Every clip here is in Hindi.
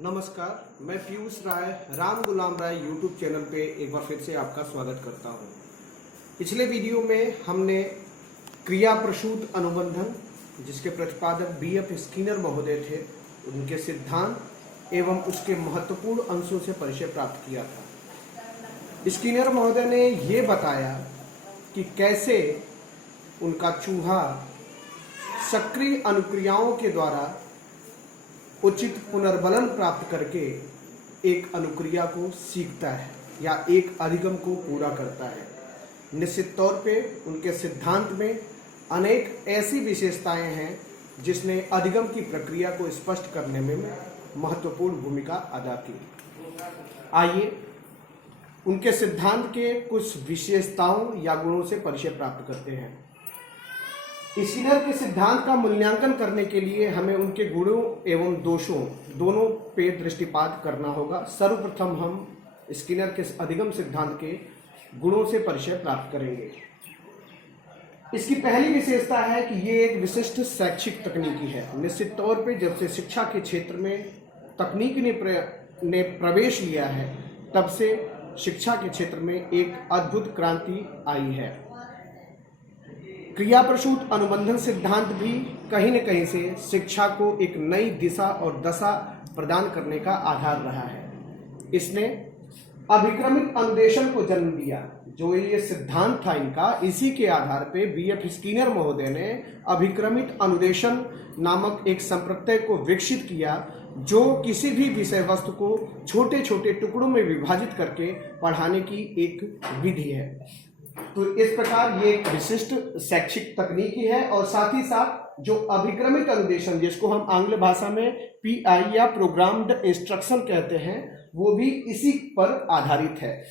नमस्कार, मैं पीयूष राय राम गुलाम राय यूट्यूब चैनल पे एक बार फिर से आपका स्वागत करता हूँ। पिछले वीडियो में हमने क्रिया प्रसूत अनुबंधन, जिसके प्रतिपादक बीएफ स्किनर महोदय थे, उनके सिद्धांत एवं उसके महत्वपूर्ण अंशों से परिचय प्राप्त किया था। स्किनर महोदय ने ये बताया कि कैसे उनका चूहा सक्रिय अनुक्रियाओं के द्वारा उचित पुनर्बलन प्राप्त करके एक अनुक्रिया को सीखता है या एक अधिगम को पूरा करता है। निश्चित तौर पे उनके सिद्धांत में अनेक ऐसी विशेषताएं हैं जिसने अधिगम की प्रक्रिया को स्पष्ट करने में महत्वपूर्ण भूमिका अदा की। आइए उनके सिद्धांत के कुछ विशेषताओं या गुणों से परिचय प्राप्त करते हैं। स्किनर के सिद्धांत का मूल्यांकन करने के लिए हमें उनके गुणों एवं दोषों दोनों पे दृष्टिपात करना होगा। सर्वप्रथम हम स्किनर के अधिगम सिद्धांत के गुणों से परिचय प्राप्त करेंगे। इसकी पहली विशेषता है कि ये एक विशिष्ट शैक्षिक तकनीकी है। निश्चित तौर पे जब से शिक्षा के क्षेत्र में तकनीक ने प्रवेश लिया है, तब से शिक्षा के क्षेत्र में एक अद्भुत क्रांति आई है। क्रिया प्रसूत अनुबंधन सिद्धांत भी कहीं न कहीं से शिक्षा को एक नई दिशा और दशा प्रदान करने का आधार रहा है। इसने अभिक्रमित अनुदेशन को जन्म दिया। जो ये सिद्धांत था इनका, इसी के आधार पे बीएफ स्किनर महोदय ने अभिक्रमित अनुदेशन नामक एक संप्रत्यय को विकसित किया, जो किसी भी विषय वस्तु को छोटे छोटे टुकड़ों में विभाजित करके पढ़ाने की एक विधि है। तो इस प्रकार ये एक विशिष्ट शैक्षिक तकनीकी है और साथ ही साथ जो अभिक्रमित अनुदेशन, जिसको हम आंग्ल भाषा में पीआई या प्रोग्राम्ड इंस्ट्रक्शन कहते हैं, वो भी इसी पर आधारित है।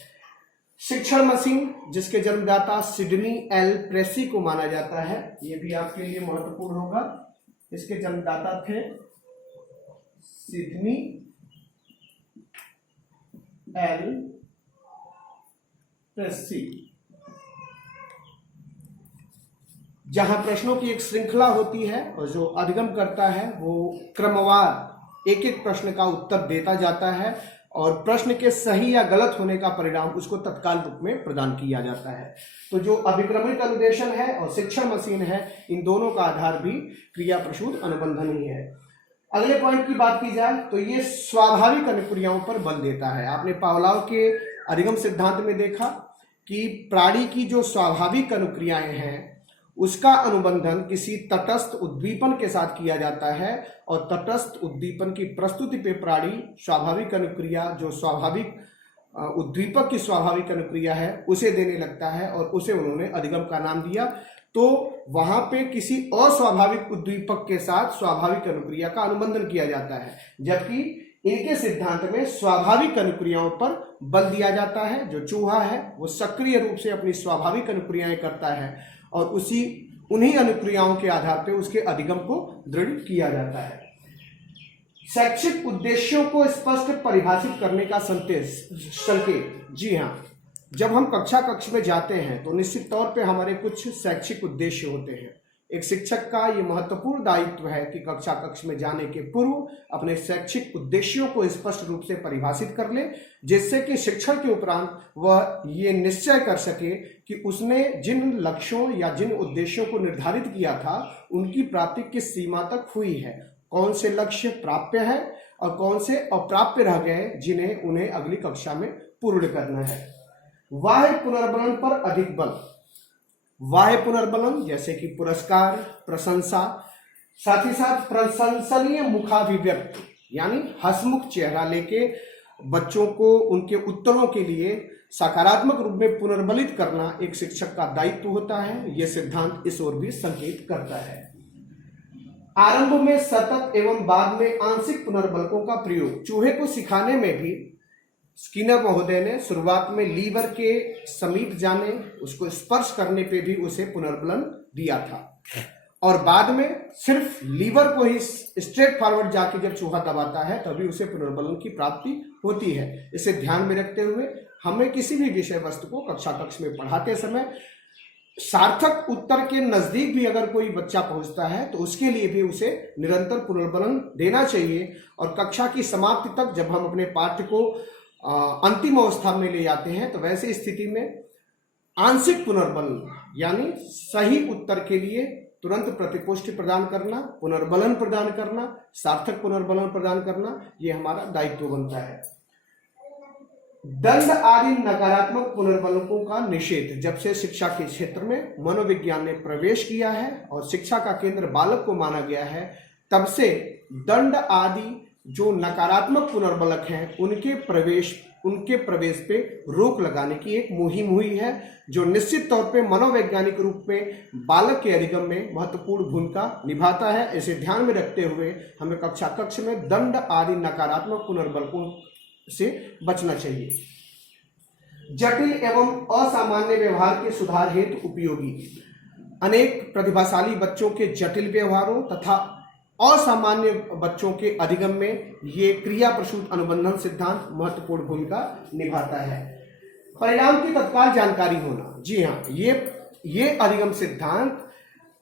शिक्षण मशीन, जिसके जन्मदाता सिडनी एल प्रेसी को माना जाता है, ये भी आपके लिए महत्वपूर्ण होगा। इसके जन्मदाता थे सिडनी एल प्रेसी। जहां प्रश्नों की एक श्रृंखला होती है और जो अधिगम करता है वो क्रमवार एक एक प्रश्न का उत्तर देता जाता है और प्रश्न के सही या गलत होने का परिणाम उसको तत्काल रूप में प्रदान किया जाता है। तो जो अभिक्रमित अनुदेशन है और शिक्षण मशीन है, इन दोनों का आधार भी क्रिया प्रसूत अनुबंधन ही है। अगले पॉइंट की बात की जाए तो ये स्वाभाविक अनुक्रियाओं पर बल देता है। आपने पावलोव के अधिगम सिद्धांत में देखा कि प्राणी की जो स्वाभाविक अनुक्रियाएं हैं, उसका अनुबंधन किसी तटस्थ उद्दीपन के साथ किया जाता है और तटस्थ उद्दीपन की प्रस्तुति पे प्राणी स्वाभाविक अनुक्रिया, जो स्वाभाविक उद्दीपक की स्वाभाविक अनुक्रिया है, उसे देने लगता है और उसे उन्होंने अधिगम का नाम दिया। तो वहां पे किसी अस्वाभाविक उद्दीपक के साथ स्वाभाविक अनुक्रिया का अनुबंधन किया जाता है, जबकि इनके सिद्धांत में स्वाभाविक अनुक्रियाओं पर बल दिया जाता है। जो चूहा है वो सक्रिय रूप से अपनी स्वाभाविक अनुक्रियाएं करता है और उन्हीं अनुक्रियाओं के आधार पर उसके अधिगम को दृढ़ किया जाता है। शैक्षिक उद्देश्यों को स्पष्ट परिभाषित करने का संकेत, जी हाँ, जब हम कक्ष में जाते हैं तो निश्चित तौर पे हमारे कुछ शैक्षिक उद्देश्य होते हैं। एक शिक्षक का ये महत्वपूर्ण दायित्व है कि कक्ष में जाने के पूर्व अपने शैक्षिक उद्देश्यों को स्पष्ट रूप से परिभाषित कर ले, जिससे कि शिक्षण के उपरांत वह ये निश्चय कर सके कि उसने जिन लक्ष्यों या जिन उद्देश्यों को निर्धारित किया था, उनकी प्राप्ति किस सीमा तक हुई है, कौन से लक्ष्य प्राप्य है और कौन से अप्राप्य रह गए, जिन्हें उन्हें अगली कक्षा में पूर्ण करना है। बाह्य पुनर्बलन पर अधिक बल। बाह्य पुनर्बलन जैसे कि पुरस्कार, प्रशंसा, साथ ही साथ प्रशंसनीय मुखाभिव्यक्ति यानी हंसमुख चेहरा लेके बच्चों को उनके उत्तरों के लिए सकारात्मक रूप में पुनर्बलित करना एक शिक्षक का दायित्व होता है। यह सिद्धांत इस ओर भी संकेत करता है। आरंभ में सतत एवं बाद में आंशिक पुनर्बलकों का प्रयोग चूहे को सिखाने में भी स्किनर महोदय ने शुरुआत में लीवर के समीप जाने, उसको स्पर्श करने पे भी उसे पुनर्बलन दिया था और बाद में सिर्फ लीवर को ही स्ट्रेट फॉरवर्ड जाके जब चूहा दबाता है तभी उसे पुनर्बलन की प्राप्ति होती है। इसे ध्यान में रखते हुए हमें किसी भी विषय वस्तु को कक्ष में पढ़ाते समय सार्थक उत्तर के नजदीक भी अगर कोई बच्चा पहुंचता है तो उसके लिए भी उसे निरंतर पुनर्बलन देना चाहिए। और कक्षा की समाप्ति तक जब हम अपने पाठ्य को अंतिम अवस्था में ले जाते हैं तो वैसे स्थिति में आंशिक पुनर्बलन यानी सही उत्तर के लिए तुरंत प्रतिपुष्टि प्रदान करना, पुनर्बलन प्रदान करना, सार्थक पुनर्बलन प्रदान करना, ये हमारा दायित्व बनता है। दंड आदि नकारात्मक पुनर्बलकों का निषेध। जब से शिक्षा के क्षेत्र में मनोविज्ञान ने प्रवेश किया है और शिक्षा का केंद्र बालक को माना गया है, तब से दंड आदि जो नकारात्मक पुनर्बलक हैं उनके प्रवेश पे रोक लगाने की एक मुहिम हुई है, जो निश्चित तौर पे मनोवैज्ञानिक रूप में बालक के अधिगम में महत्वपूर्ण भूमिका निभाता है। इसे ध्यान में रखते हुए हमें कक्ष में दंड आदि नकारात्मक पुनर्बलकों से बचना चाहिए। जटिल एवं असामान्य व्यवहार के सुधार हेतु उपयोगी। अनेक प्रतिभाशाली बच्चों के जटिल व्यवहारों तथा असामान्य बच्चों के अधिगम में ये क्रिया प्रसूत अनुबंधन सिद्धांत महत्वपूर्ण भूमिका निभाता है। परिणाम की तत्काल जानकारी होना। जी हाँ, ये अधिगम सिद्धांत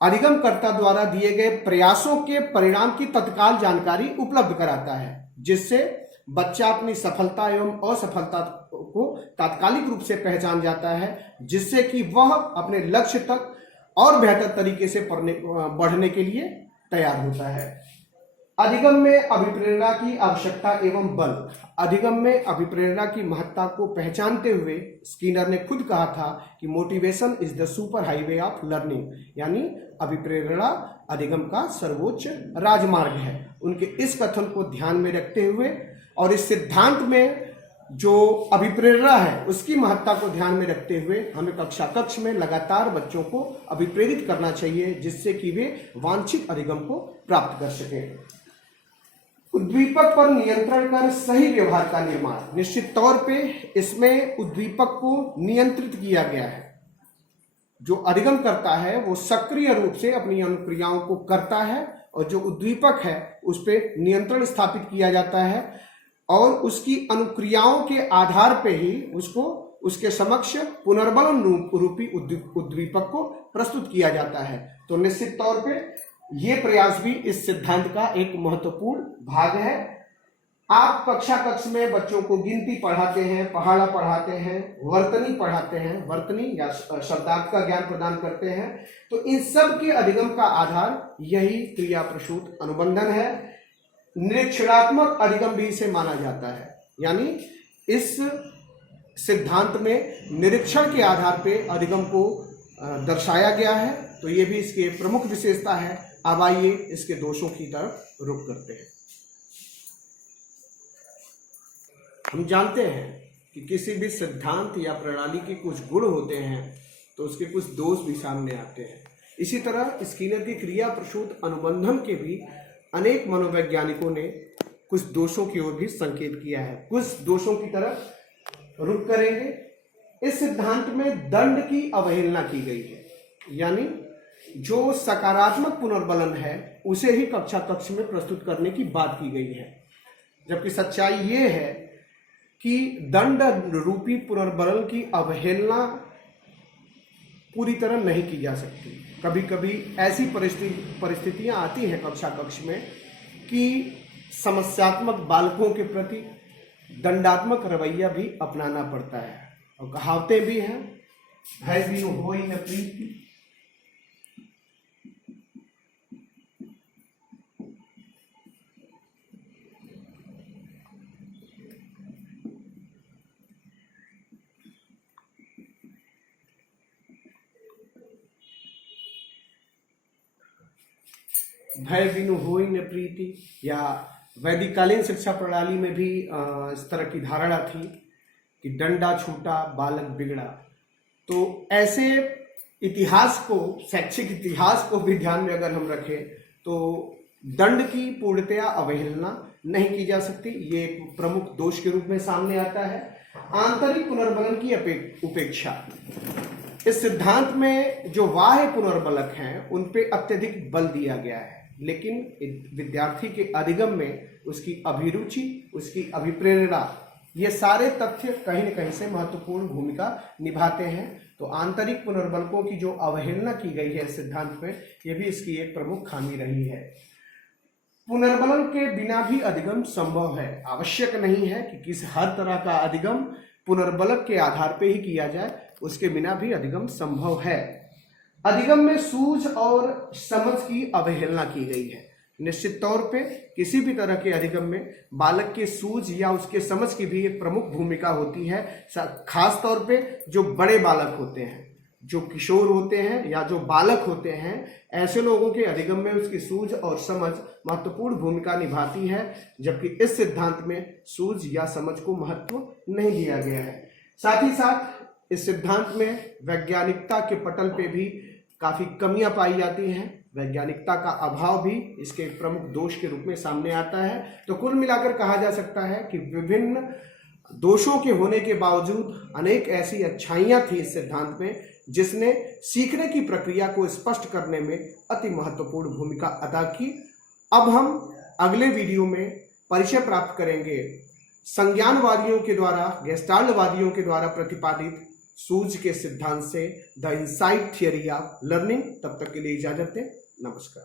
अधिगमकर्ता द्वारा दिए गए प्रयासों के परिणाम की तत्काल जानकारी उपलब्ध कराता है, जिससे बच्चा अपनी सफलता एवं असफलता को तात्कालिक रूप से पहचान जाता है, जिससे कि वह अपने लक्ष्य तक और बेहतर तरीके से बढ़ने के लिए तैयार होता है। अधिगम में अभिप्रेरणा की आवश्यकता एवं बल। अधिगम में अभिप्रेरणा की महत्ता को पहचानते हुए स्किनर ने खुद कहा था कि motivation is the super highway of learning, यानी अभिप्रेरणा अधिगम का सर्वोच्च राजमार्ग है। उनके इस कथन को ध्यान में रखते हुए और इस सिद्धांत में जो अभिप्रेरणा है उसकी महत्ता को ध्यान में रखते हुए हमें कक्ष में लगातार बच्चों को अभिप्रेरित करना चाहिए, जिससे कि वे वांछित अधिगम को प्राप्त कर सकें। उद्दीपक पर नियंत्रण कर सही व्यवहार का निर्माण। निश्चित तौर पे इसमें उद्दीपक को नियंत्रित किया गया है। जो अधिगम करता है वो सक्रिय रूप से अपनी अनुक्रियाओं को करता है और जो उद्दीपक है उस पर नियंत्रण स्थापित किया जाता है और उसकी अनुक्रियाओं के आधार पे ही उसको उसके समक्ष पुनर्बलन रूपी उद्दीपक को प्रस्तुत किया जाता है। तो निश्चित तौर पे ये प्रयास भी इस सिद्धांत का एक महत्वपूर्ण भाग है। आप कक्ष में बच्चों को गिनती पढ़ाते हैं, पहाड़ा पढ़ाते हैं, वर्तनी पढ़ाते हैं, वर्तनी या शब्दार्थ का ज्ञान प्रदान करते हैं, तो इन सब के अधिगम का आधार यही क्रिया प्रसूत अनुबंधन है। निरीक्षणात्मक अधिगम भी इसे माना जाता है, यानी इस सिद्धांत में निरीक्षण के आधार पे अधिगम को दर्शाया गया है। तो ये भी इसके प्रमुख विशेषता है। अब आइए इसके दोषों की तरफ रुख करते हैं। हम जानते हैं कि किसी भी सिद्धांत या प्रणाली के कुछ गुण होते हैं तो उसके कुछ दोष भी सामने आते हैं। इसी तरह स्किनर की क्रिया प्रसूत अनुबंधन के भी अनेक मनोवैज्ञानिकों ने कुछ दोषों की ओर भी संकेत किया है। कुछ दोषों की तरफ रुख करेंगे। इस सिद्धांत में दंड की अवहेलना की गई है, यानी जो सकारात्मक पुनर्बलन है उसे ही कक्ष में प्रस्तुत करने की बात की गई है, जबकि सच्चाई ये है कि दंड रूपी पुनर्बलन की अवहेलना पूरी तरह नहीं की जा सकती। कभी कभी ऐसी परिस्थितियां आती हैं कक्ष में कि समस्यात्मक बालकों के प्रति दंडात्मक रवैया भी अपनाना पड़ता है। और कहावतें भी हैं, भय बिनु होई न प्रीति, भय बिनु होई न प्रीति, या वैदिककालीन शिक्षा प्रणाली में भी इस तरह की धारणा थी कि डंडा छूटा बालक बिगड़ा। तो ऐसे इतिहास को, शैक्षिक इतिहास को भी ध्यान में अगर हम रखें तो दंड की पूर्णतया अवहेलना नहीं की जा सकती। ये एक प्रमुख दोष के रूप में सामने आता है। आंतरिक पुनर्बलन की उपेक्षा। इस सिद्धांत में जो बाह्य पुनर्बलक हैं उन पे अत्यधिक बल दिया गया है, लेकिन विद्यार्थी के अधिगम में उसकी अभिरुचि, उसकी अभिप्रेरणा ये सारे तथ्य कहीं न कहीं से महत्वपूर्ण भूमिका निभाते हैं। तो आंतरिक पुनर्बलकों की जो अवहेलना की गई है इस सिद्धांत में, ये भी इसकी एक प्रमुख खामी रही है। पुनर्बलन के बिना भी अधिगम संभव है। आवश्यक नहीं है कि किसी हर तरह का अधिगम पुनर्बलक के आधार पर ही किया जाए, उसके बिना भी अधिगम संभव है। अधिगम में सूझ और समझ की अवहेलना की गई है। निश्चित तौर पे किसी भी तरह के अधिगम में बालक के सूझ या उसके समझ की भी एक प्रमुख भूमिका होती है। खास तौर पे जो बड़े बालक होते हैं, जो किशोर होते हैं या जो बालक होते हैं, ऐसे लोगों के अधिगम में उसकी सूझ और समझ महत्वपूर्ण भूमिका निभाती है, जबकि इस सिद्धांत में सूझ या समझ को महत्व नहीं दिया गया है। साथ ही साथ इस सिद्धांत में वैज्ञानिकता के पटल पे भी काफी कमियां पाई जाती हैं। वैज्ञानिकता का अभाव भी इसके एक प्रमुख दोष के रूप में सामने आता है। तो कुल मिलाकर कहा जा सकता है कि विभिन्न दोषों के होने के बावजूद अनेक ऐसी अच्छाइयां थी इस सिद्धांत में, जिसने सीखने की प्रक्रिया को स्पष्ट करने में अति महत्वपूर्ण भूमिका अदा की। अब हम अगले वीडियो में परिचय प्राप्त करेंगे संज्ञानवादियों के द्वारा, गेस्टाल्टवादियों के द्वारा प्रतिपादित सूझ के सिद्धांत से, the insight theory of learning. तब तक के लिए इजाजत दें। नमस्कार।